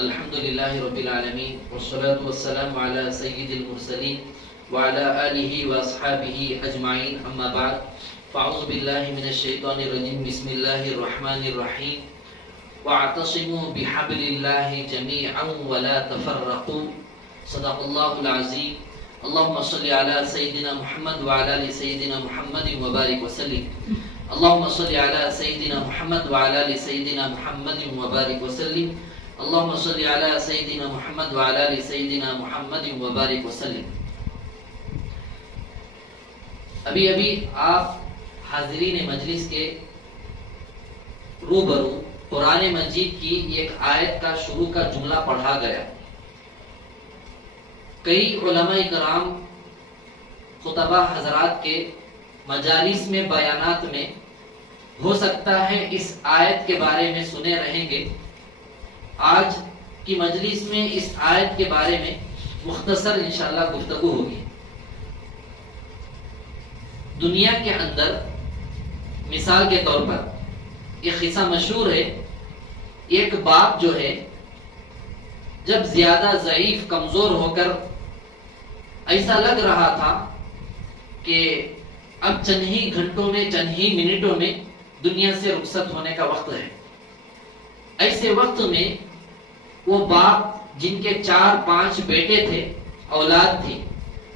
الحمد لله رب العالمين والصلاة والسلام على سيد المرسلين وعلى آله وأصحابه أجمعين أما بعد فأعوذ بالله من الشيطان الرجيم بسم الله الرحمن الرحيم واعتصموا بحبل الله جميعا ولا تفرقوا صدق الله العظيم اللهم صل على سيدنا محمد وعلى آل سيدنا محمد وبارك وسلم اللهم صل على سيدنا محمد وعلى آل سيدنا محمد وبارك وسلم اللهم صل على سيدنا محمد وعلى آل سيدنا محمد وبارك وسلم. ابھی آپ حاضرین مجلس کے روبرو قرآن مجید کی ایک آیت کا شروع کا جملہ پڑھا گیا. کئی علماء کرام خطبہ حضرات کے مجالس میں بیانات میں ہو سکتا ہے اس آیت کے بارے میں سنے رہیں گے. آج کی مجلس میں اس آیت کے بارے میں مختصر انشاءاللہ گفتگو ہوگی. دنیا کے اندر مثال کے طور پر یہ قصہ مشہور ہے. ایک باپ جو ہے جب زیادہ ضعیف کمزور ہو کر ایسا لگ رہا تھا کہ اب چند ہی گھنٹوں میں چند ہی منٹوں میں دنیا سے رخصت ہونے کا وقت ہے. ایسے وقت میں وہ باپ جن کے 4-5 بیٹے تھے اولاد تھی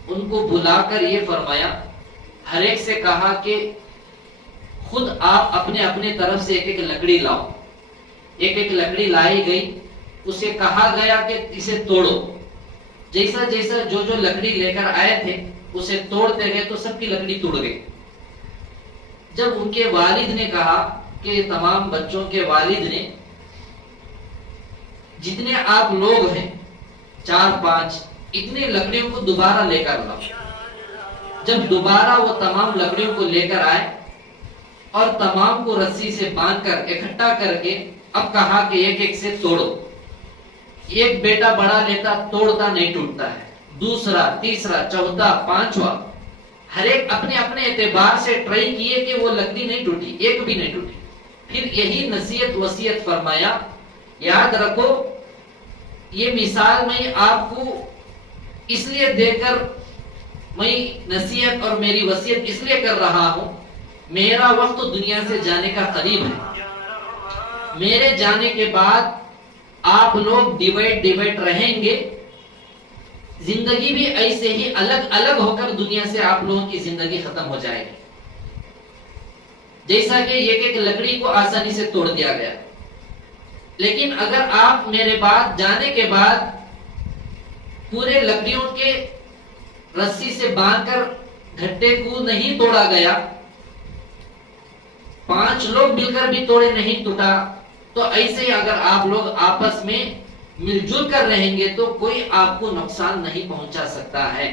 ان کو بلا کر یہ فرمایا, ہر ایک سے کہا کہ خود آپ اپنے اپنے طرف سے ایک ایک لکڑی لاؤ. ایک ایک لکڑی لائی گئی. اسے کہا گیا کہ اسے توڑو. جیسا جیسا جو لکڑی لے کر آئے تھے اسے توڑتے گئے تو سب کی لکڑی ٹوٹ گئی. جب ان کے والد نے کہا کہ تمام بچوں کے والد نے جتنے آپ لوگ ہیں 4-5 اتنے لکڑیوں کو دوبارہ لے کر لاؤ. جب دوبارہ وہ تمام لکڑیوں کو لے کر آئے اور تمام کو رسی سے باندھ کر اکٹھا کر کے اب کہا کہ ایک ایک سے توڑو. ایک بیٹا بڑا لیتا توڑتا نہیں ٹوٹتا ہے. دوسرا, تیسرا, چوتھا, 5واں ہر ایک اپنے اپنے اعتبار سے ٹرائی کیے کہ وہ لکڑی نہیں ٹوٹی, ایک بھی نہیں ٹوٹی. پھر یہی نصیحت وصیت فرمایا, یاد رکھو یہ مثال میں آپ کو اس لیے دے کر میں نصیحت اور میری وصیت اس لیے کر رہا ہوں, میرا وقت دنیا سے جانے کا قریب ہے. میرے جانے کے بعد آپ لوگ ڈیوائڈ رہیں گے. زندگی بھی ایسے ہی الگ الگ ہو کر دنیا سے آپ لوگوں کی زندگی ختم ہو جائے گی. جیسا کہ ایک ایک لکڑی کو آسانی سے توڑ دیا گیا. لیکن اگر آپ میرے بعد جانے کے بعد پورے لکڑیوں کے رسی سے باندھ کر گھٹے کو نہیں توڑا گیا, 5 لوگ مل کر بھی توڑے نہیں ٹوٹا, تو ایسے ہی اگر آپ لوگ آپس میں مل جل کر رہیں گے تو کوئی آپ کو نقصان نہیں پہنچا سکتا ہے.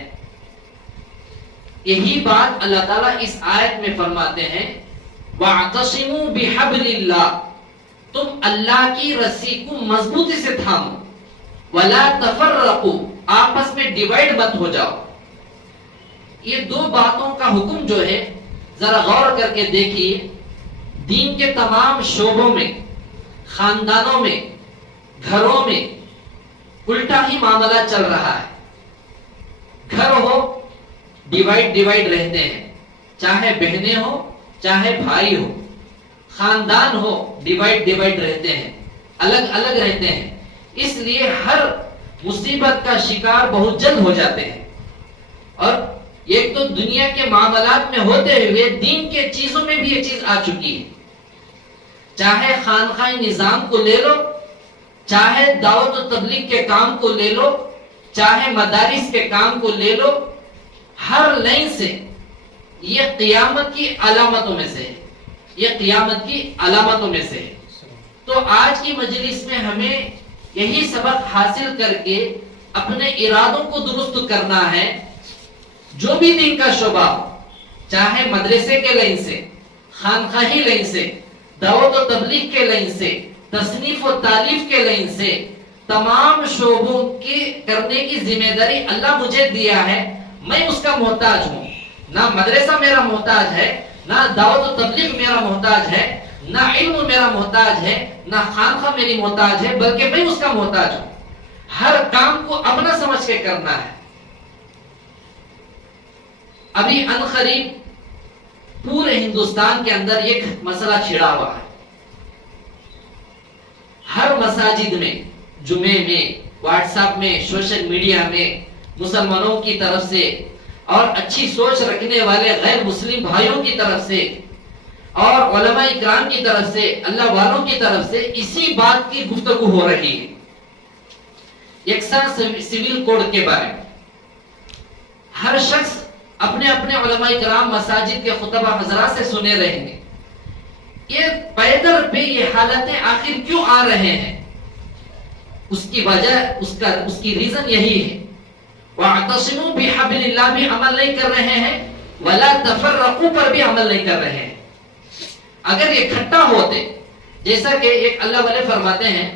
یہی بات اللہ تعالیٰ اس آیت میں فرماتے ہیں, وَاعْتَصِمُوا بِحَبْلِ اللَّهِ, تم اللہ کی رسی کو مضبوطی سے تھامو, وَلَا تَفَرَّقُوا, آپس میں ڈیوائڈ مت ہو جاؤ. یہ 2 باتوں کا حکم جو ہے ذرا غور کر کے دیکھیے. دین کے تمام شعبوں میں, خاندانوں میں, گھروں میں الٹا ہی معاملہ چل رہا ہے. گھر ہو ڈیوائڈ رہتے ہیں, چاہے بہنیں ہو چاہے بھائی ہو. خاندان ہو ڈیوائڈ رہتے ہیں, الگ الگ رہتے ہیں. اس لیے ہر مصیبت کا شکار بہت جلد ہو جاتے ہیں. اور ایک تو دنیا کے معاملات میں ہوتے ہوئے دین کے چیزوں میں بھی یہ چیز آ چکی ہے. چاہے خانقاہ نظام کو لے لو, چاہے دعوت و تبلیغ کے کام کو لے لو, چاہے مدارس کے کام کو لے لو, ہر لائن سے یہ قیامت کی علامتوں میں سے ہے. یہ قیامت کی علامتوں میں سے ہے. تو آج کی مجلس میں ہمیں یہی سبق حاصل کر کے اپنے ارادوں کو درست کرنا ہے. جو بھی دین کا شعبہ ہو, چاہے مدرسے کے لائن سے, خانقاہی لائن سے, دعوت و تبلیغ کے لائن سے, تصنیف و تالیف کے لائن سے, تمام شعبوں کی کرنے کی ذمہ داری اللہ مجھے دیا ہے. میں اس کا محتاج ہوں. نہ مدرسہ میرا محتاج ہے, نہ دعوت و تبلیغ میرا محتاج ہے. نہ علم میرا محتاج ہے، نہ خانخواہ میری محتاج ہے، بلکہ میں اس کا محتاج ہوں. ہر کام کو اپنا سمجھ کے کرنا ہے. ابھی عنقریب پورے ہندوستان کے اندر ایک مسئلہ چھڑا ہوا ہے. ہر مساجد میں، جمعے میں، واٹس ایپ میں، سوشل میڈیا میں مسلمانوں کی طرف سے اور اچھی سوچ رکھنے والے غیر مسلم بھائیوں کی طرف سے اور علماء اکرام کی طرف سے، اللہ والوں کی طرف سے اسی بات کی گفتگو ہو رہی ہے، یکساں سول کوڈ کے بارے میں. ہر شخص اپنے اپنے علماء اکرام مساجد کے خطبہ حضرات سے سنے رہیں گے. یہ پیدر پہ یہ حالتیں آخر کیوں آ رہے ہیں؟ اس کی وجہ، اس کی ریزن یہی ہے. وَاعْتَصِمُوا بِحَبْلِ اللَّهِ بھی عمل نہیں کر رہے ہیں، وَلَا تَفَرَّقُوا پر بھی عمل نہیں کر رہے ہیں. اگر یہ اکٹھا ہوتے، جیسا کہ ایک اللہ والے فرماتے ہیں،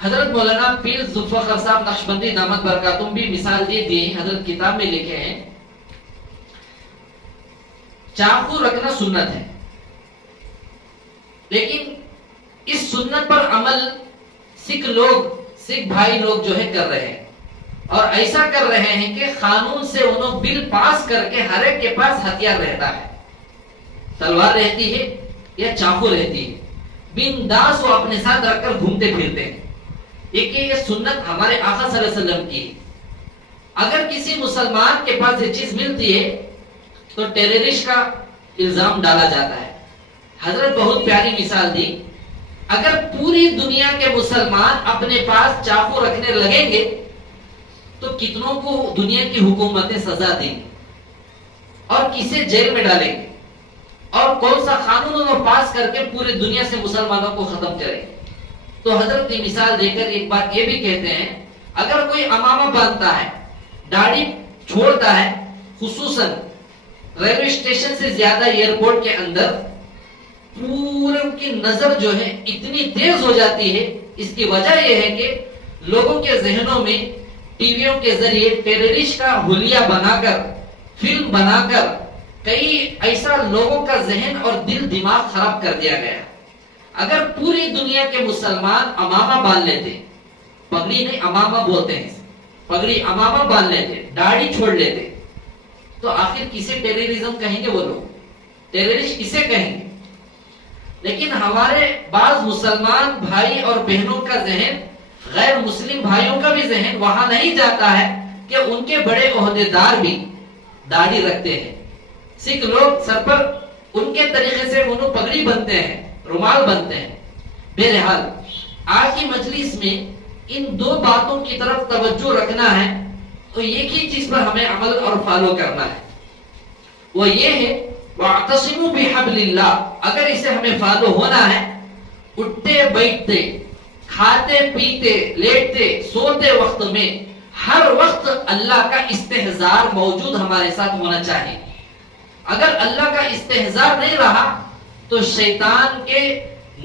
حضرت مولانا پیر ذوالفقار صاحب نقشبندی دامت برکاتہم بھی مثال دی، حضرت کتاب میں لکھے ہیں، چاقو رکھنا سنت ہے، لیکن اس سنت پر عمل سکھ بھائی لوگ جو ہے کر رہے ہیں، اور ایسا کر رہے ہیں کہ قانون سے انہوں بل پاس کر کے ہر ایک کے پاس ہتھیار رہتا ہے، تلوار رہتی ہے یا چاقو رہتی ہے، بنداس وہ اپنے ساتھ رکھ کر گھومتے پھرتے ہیں. یہ سنت ہمارے آقا صلی اللہ علیہ وسلم کی. اگر کسی مسلمان کے پاس یہ چیز ملتی ہے تو ٹیررسٹ کا الزام ڈالا جاتا ہے. حضرت بہت پیاری مثال دی، اگر پوری دنیا کے مسلمان اپنے پاس چاقو رکھنے لگیں گے تو کتنوں کو دنیا کی حکومتیں سزا دیں گی اور کسے جیل میں ڈالیں گے اور کون سا قانون انہوں پاس کر کے پورے دنیا سے مسلمانوں کو ختم کریں گے. تو حضرت کی مثال دے کر ایک بات یہ بھی کہتے ہیں، اگر کوئی امامہ باندھتا ہے، داڑھی چھوڑتا ہے، خصوصاً ریلوے اسٹیشن سے زیادہ ایئرپورٹ کے اندر پورے ان کی نظر جو ہے اتنی تیز ہو جاتی ہے. اس کی وجہ یہ ہے کہ لوگوں کے ذہنوں میں ٹی ویوں کے ذریعے ٹیررسٹ کا حلیہ بنا کر، فلم بنا کر کئی ایسا لوگوں کا ذہن اور دل دماغ خراب کر دیا گیا. اگر پوری دنیا کے مسلمان امامہ باندھ لیتے، پگڑی نہیں امامہ بولتے ہیں، پگڑی امامہ باندھ لیتے، داڑھی چھوڑ لیتے، تو آخر کسے ٹیررزم کہیں گے؟ وہ لوگ ٹیررسٹ کسے کہیں گے؟ لیکن ہمارے بعض مسلمان بھائی اور بہنوں کا ذہن، غیر مسلم بھائیوں کا بھی ذہن وہاں نہیں جاتا ہے کہ ان کے بڑے عہدیدار بھی داڑھی رکھتے ہیں. سکھ لوگ سر پر ان کے طریقے سے انہوں پگڑی بنتے ہیں، رومال بنتے ہیں. بہرحال آج کی مجلس میں ان دو باتوں کی طرف توجہ رکھنا ہے تو ایک ہی چیز پر ہمیں عمل اور فالو کرنا ہے، وہ یہ ہے وَاعْتَصِمُوا بِحَبْلِ اللَّهِ. اگر اسے ہمیں فالو ہونا ہے، اٹھتے بیٹھتے، کھاتے پیتے، لیٹتے سوتے وقت میں ہر وقت اللہ کا استحضار موجود ہمارے ساتھ ہونا چاہیے. اگر اللہ کا استحضار نہیں رہا تو شیطان کے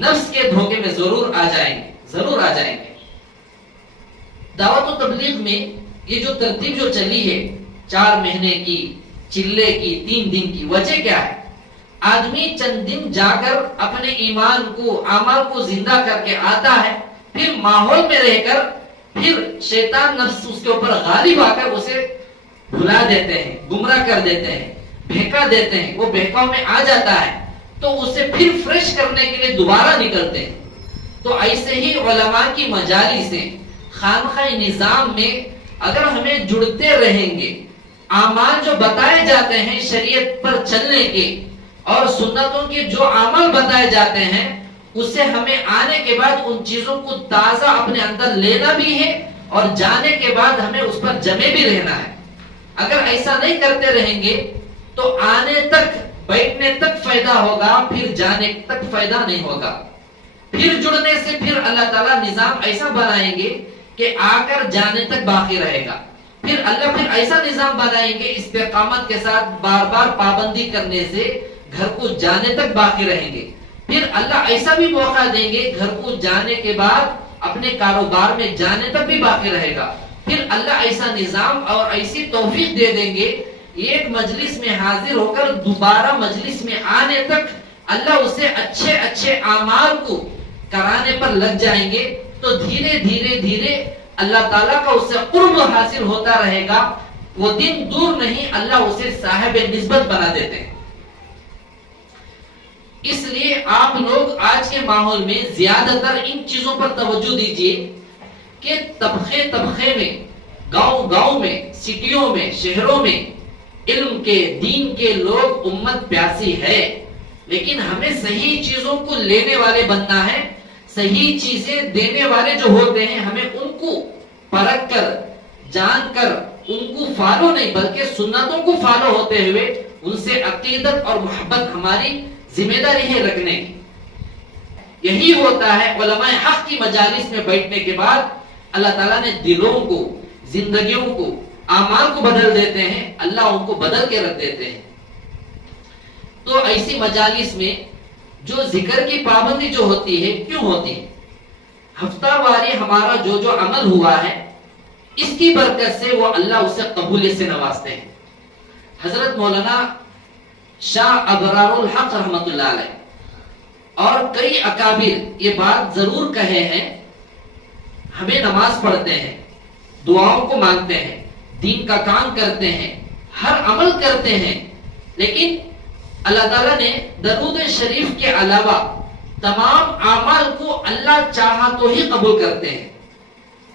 نفس کے دھوکے میں ضرور آ جائیں گے. دعوت و تبلیغ میں یہ جو ترتیب جو چلی ہے 4 مہینے کی، چلے کی، 3 دن کی، وجہ کیا ہے؟ آدمی چند دن جا کر اپنے ایمان کو، اعمال کو زندہ کر کے آتا ہے، پھر ماحول میں رہ کر پھر شیطان نفس اس کے اوپر غالب آ کر اسے بھلا دیتے ہیں، گمراہ کر دیتے ہیں، بہکا دیتے ہیں. وہ بہکاؤ میں آ جاتا ہے تو اسے پھر فریش کرنے کے لیے دوبارہ نکلتے ہیں. تو ایسے ہی علماء کی مجالس سے خانقاہ نظام میں اگر ہمیں جڑتے رہیں گے، اعمال جو بتائے جاتے ہیں شریعت پر چلنے کے اور سنتوں کے جو عمل بتائے جاتے ہیں، اس سے ہمیں آنے کے بعد ان چیزوں کو تازہ اپنے اندر لینا بھی ہے اور جانے کے بعد ہمیں اس پر جمے بھی رہنا ہے. اگر ایسا نہیں کرتے رہیں گے تو آنے تک، بیٹھنے تک فائدہ ہوگا، پھر جانے تک فائدہ نہیں ہوگا. پھر جڑنے سے پھر اللہ تعالیٰ نظام ایسا بنائیں گے کہ آ کر جانے تک باقی رہے گا. پھر اللہ پھر ایسا نظام بنائیں گے استقامت کے ساتھ بار بار پابندی کرنے سے گھر کو جانے تک باقی رہیں گے. پھر اللہ ایسا بھی موقع دیں گے گھر کو جانے کے بعد اپنے کاروبار میں جانے تک بھی باقی رہے گا. پھر اللہ ایسا نظام اور ایسی توفیق دے دیں گے ایک مجلس میں حاضر ہو کر دوبارہ مجلس میں آنے تک اللہ اسے اچھے اچھے اعمال کو کرانے پر لگ جائیں گے تو دھیرے دھیرے دھیرے اللہ تعالیٰ کا اسے قرب حاصل ہوتا رہے گا. وہ دن دور نہیں اللہ اسے صاحب نسبت بنا دیتے ہیں. اس لیے آپ لوگ آج کے ماحول میں زیادہ تر ان چیزوں پر توجہ دیجیے کہ طبقے طبقے میں، گاؤں گاؤں میں، سٹیوں میں، شہروں میں علم کے، دین کے لوگ امت پیاسی ہے، لیکن ہمیں صحیح چیزوں کو لینے والے بننا ہے. صحیح چیزیں دینے والے جو ہوتے ہیں ہمیں ان کو پرکھ کر، جان کر ان کو فالو نہیں بلکہ سنتوں کو فالو ہوتے ہوئے ان سے عقیدت اور محبت ہماری ذمہ داری ہے رکھنے کی. یہی ہوتا ہے علماء حق کی مجالس میں بیٹھنے کے بعد اللہ تعالیٰ نے دلوں کو، زندگیوں کو، اعمال کو بدل دیتے ہیں، اللہ ان کو بدل کے رکھ دیتے ہیں. تو ایسی مجالس میں جو ذکر کی پابندی جو ہوتی ہے، کیوں ہوتی ہے؟ ہفتہ واری ہمارا جو جو عمل ہوا ہے اس کی برکت سے وہ اللہ اسے قبولیت سے نوازتے ہیں. حضرت مولانا شاہ ابرار الحق رحمت اللہ علیہ اور کئی اکابر یہ بات ضرور کہے ہیں، ہمیں نماز پڑھتے ہیں، دعاؤں کو مانگتے ہیں، دین کا کام کرتے ہیں، ہر عمل کرتے ہیں، لیکن اللہ تعالیٰ نے درود شریف کے علاوہ تمام اعمال کو اللہ چاہا تو ہی قبول کرتے ہیں،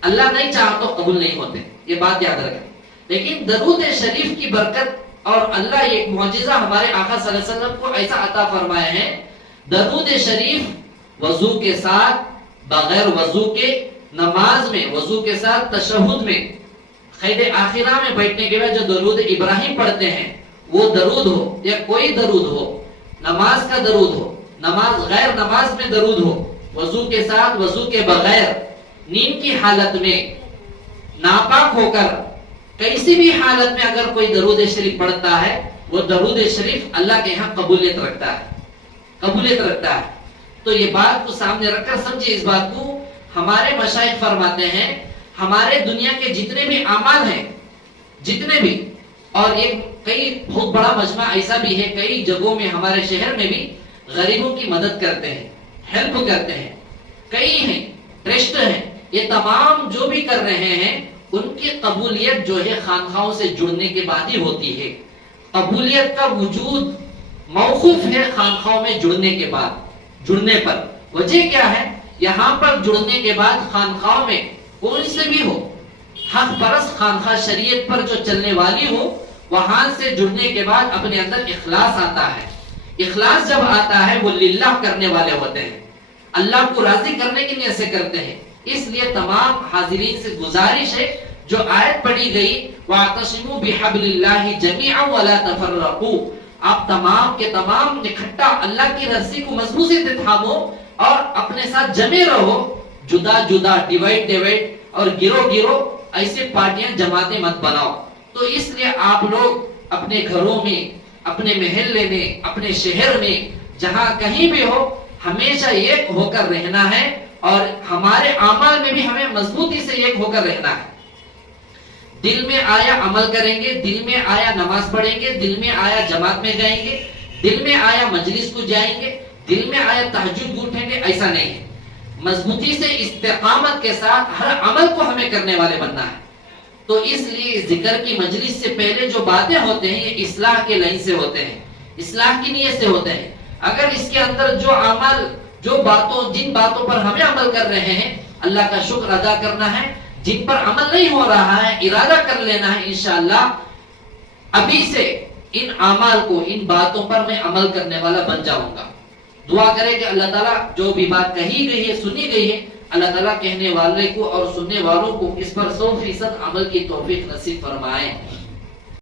اللہ نہیں چاہا تو قبول نہیں ہوتے. یہ بات یاد رکھیں. لیکن درود شریف کی برکت اور اللہ ایک معجزہ ہمارے آقا صلی اللہ علیہ وسلم کو ایسا عطا فرمایا ہے، درود شریف وضو کے ساتھ، بغیر وضو کے نماز میں، وضو کے ساتھ تشہد میں، خیر آخرہ میں بیٹھنے کے بعد جو درود ابراہیم پڑھتے ہیں وہ درود ہو یا کوئی درود ہو، نماز کا درود ہو، نماز غیر نماز میں درود ہو، وضو کے ساتھ، وضو کے بغیر، نیند کی حالت میں، ناپاک ہو کر، کسی بھی حالت میں اگر کوئی درود شریف پڑھتا ہے وہ درود شریف اللہ کے یہاں قبولیت رکھتا ہے، قبولیت رکھتا ہے. تو یہ بات کو سامنے رکھ کر سمجھے. اس بات کو ہمارے مشائخ فرماتے ہیں ہمارے دنیا کے جتنے بھی اعمال ہیں، جتنے بھی، اور ایک کئی بہت بڑا مجمع ایسا بھی ہے، کئی جگہوں میں ہمارے شہر میں بھی غریبوں کی مدد کرتے ہیں، ہیلپ کرتے ہیں، کئی ہیں، ٹرسٹ ہیں، یہ تمام جو بھی کر رہے ہیں ان کی قبولیت جو ہے خانقاہوں سے جڑنے کے بعد ہی ہوتی ہے. قبولیت کا وجود موقوف ہے خانقاہوں میں جڑنے کے بعد، جڑنے پر. وجہ کیا ہے؟ یہاں پر جڑنے کے بعد خانقاہوں میں کون سے بھی ہو، حق پرست خانقاہ شریعت پر جو چلنے والی ہو، وہاں سے جڑنے کے بعد اپنے اندر اخلاص آتا ہے. اخلاص جب آتا ہے وہ للہ کرنے والے ہوتے ہیں، اللہ کو راضی کرنے کی نیت سے کرتے ہیں. اس لیے تمام حاضرین سے گزارش ہے، جو آیت پڑھی گئی وَاعْتَصِمُوا بِحَبْلِ اللَّهِ جَمِيعًا وَلَا تَفَرَّقُوا، آپ تمام کے تمام اکٹھا اللہ کی رسی کو مضبوطی سے تھامو اور اپنے ساتھ جمے رہو، جدا جدا، ڈیوائڈ اور گرو ایسے پارٹیاں جماعتیں مت بناؤ. تو اس لیے آپ لوگ اپنے گھروں میں، اپنے محلے میں، اپنے شہر میں، جہاں کہیں بھی ہو، ہمیشہ ایک ہو کر رہنا ہے اور ہمارے اعمال میں بھی ہمیں مضبوطی سے ایک ہو کر رہنا ہے. دل میں آیا عمل کریں گے، دل میں آیا نماز پڑھیں گے، دل میں آیا جماعت میں جائیں گے، دل میں آیا مجلس کو جائیں گے، دل میں آیا تہجد کو اٹھیں گے. ایسا نہیں ہے. مضبوطی سے استقامت کے ساتھ ہر عمل کو ہمیں کرنے والے بننا ہے. تو اس لیے ذکر کی مجلس سے پہلے جو باتیں ہوتے ہیں یہ اصلاح کے لائن سے ہوتے ہیں، اصلاح کی نیت سے ہوتے ہیں. اگر اس کے اندر جو عمل، جن باتوں پر ہمیں عمل کر رہے ہیں اللہ کا شکر ادا کرنا ہے، جن پر عمل نہیں ہو رہا ہے ارادہ کر لینا ہے انشاءاللہ ابھی سے ان اعمال کو، ان باتوں پر میں عمل کرنے والا بن جاؤں گا. دعا کرے کہ اللہ تعالیٰ جو بھی بات کہی گئی ہے، سنی گئی ہے، اللہ تعالیٰ کہنے والے کو اور سننے والوں کو اس پر 100% عمل کی توفیق نصیب فرمائے.